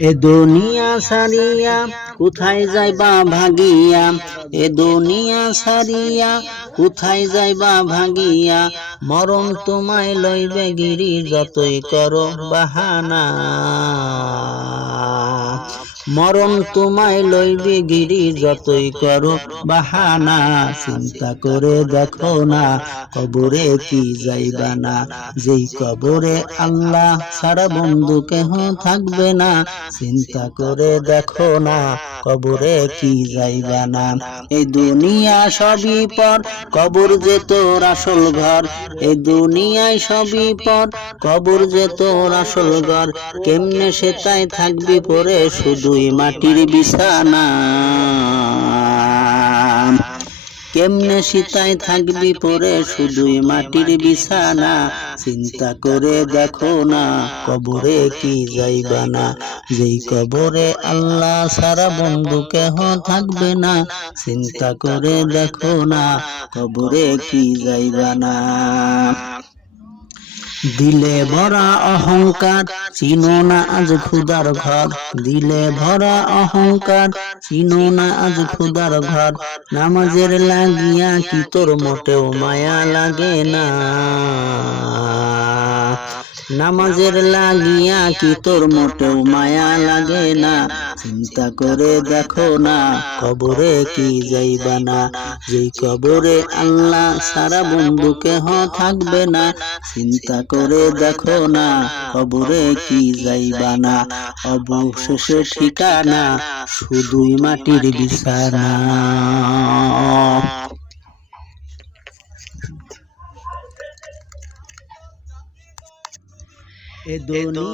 এ দুনিয়া সারিয়া কোথায় যাইবা ভাগিয়া, এ দুনিয়া সারিয়া কোথায় যাইবা ভাগিয়া, মরণ তোমায় লইবে গিরি যতই করো বাহানা। মরণ তোমায় লইবে গিরি যতই করো বাহানা। চিন্তা করে দেখো না কবরে কি যাইবা না, যেই কবরে আল্লাহ সারা বন্ধু কেহ থাকবে না। চিন্তা করে দেখো না কবরে কি যাইবা না। এই দুনিয়া সবই পর, কবর যে তোর আসল ঘর। এই দুনিয়ায় সবই পর, কবর যে তোর আসল ঘর। কেমনে সেটাই থাকবি পরে শুধুই মাটির বিছানা। কেমনে সীতায় থাকবি পরে শুধুই মাটির বিছানা। চিন্তা করে দেখো না কবরে কি যাইবা না, যেই কবরে আল্লাহ সারা বন্ধু কেহ থাকবে না। চিন্তা করে দেখো না কবরে কি যাইবা না। দিলে ভরা অহংকার চিনো না আজ খুদার ঘর। দিলে ভরা অহংকার চিনো না আজ খুদার ঘর। নামাজের লাগিয়া কি তোর মোটেও মায়া লাগে না। নামাজের লাগিয়া কি তোর মোটেও মায়া লাগে না। চিন্তা করে দেখো না কবরে কি যাইবা না, যেই কবরে আল্লাহ সারা বন্ধু কেহ থাকবে না। চিন্তা করে দেখো না কবরে কি যাইবা না, অবশেষে ঠিকানা শুধুই মাটির বিছানা। এ দুনিয়া